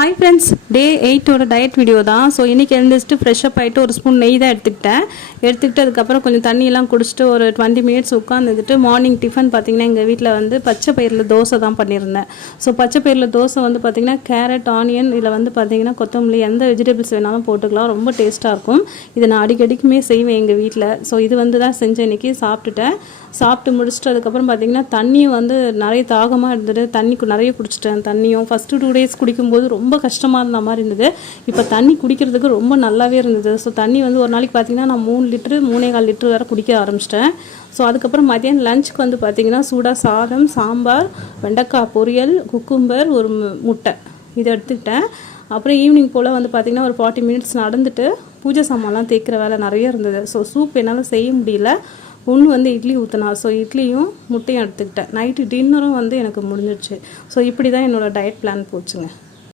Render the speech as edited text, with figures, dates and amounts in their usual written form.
Hi friends, டே 8ஓட diet video தான். So இன்றைக்கி எழுந்திரிச்சிட்டு fresh up ஆகிட்டு ஒரு ஸ்பூன் நெய் தான் எடுத்துக்கிட்டு அதுக்கப்புறம் கொஞ்சம் தண்ணியெல்லாம் குடிச்சிட்டு ஒரு 20 மினிட்ஸ் உட்காந்துட்டு மார்னிங் டிஃபன் பார்த்திங்கன்னா எங்கள் வீட்டில் வந்து பச்சை பயிரில் தோசை தான் பண்ணியிருந்தேன். ஸோ பச்சை பயிரில் தோசை வந்து பார்த்திங்கன்னா கேரட், ஆனியன், இதில் வந்து பார்த்திங்கன்னா கொத்தமல்லி, எந்த வெஜிடபிள்ஸ் வேணாலும் போட்டுக்கலாம். ரொம்ப டேஸ்ட்டாக இருக்கும். இதை நான் அடிக்கடிக்குமே செய்வேன் எங்கள் வீட்டில். ஸோ இது வந்து தான் செஞ்சேன். இன்றைக்கி சாப்பிட்டு முடிச்சுட்டு அதுக்கப்புறம் பார்த்திங்கன்னா தண்ணியும் வந்து நிறைய தாகமாக இருந்தது. தண்ணி நிறைய குடிச்சிட்டேன். தண்ணியும் ஃபஸ்ட்டு 2 days குடிக்கும்போது ரொம்ப கஷ்டமாக இருந்த மாதிரி இருந்தது. இப்போ தண்ணி குடிக்கிறதுக்கு ரொம்ப நல்லாவே இருந்தது. ஸோ தண்ணி வந்து ஒரு நாளைக்கு பார்த்திங்கன்னா நான் 3 லிட்டரு 3.25 லிட்டரு வரை குடிக்க ஆரம்பிச்சிட்டேன். ஸோ அதுக்கப்புறம் மதியானம் லஞ்சுக்கு வந்து பார்த்திங்கன்னா சூடாக சாதம், சாம்பார், வெண்டைக்காய் பொரியல், குக்கும்பர், ஒரு முட்டை இதை எடுத்துக்கிட்டேன். அப்புறம் ஈவினிங் போல் வந்து பார்த்திங்கன்னா ஒரு 40 மினிட்ஸ் நடந்துட்டு பூஜை சாமான்லாம் தேய்க்கிற வேலை நிறைய இருந்தது. ஸோ சூப் என்னால் செய்ய முடியல. ஒன்று வந்து இட்லி ஊற்றினா, ஸோ இட்லியும் முட்டையும் எடுத்துக்கிட்டேன். நைட்டு டின்னரும் வந்து எனக்கு முடிஞ்சிடுச்சு. ஸோ இப்படி தான் என்னோடய டயட் பிளான் போச்சுங்க.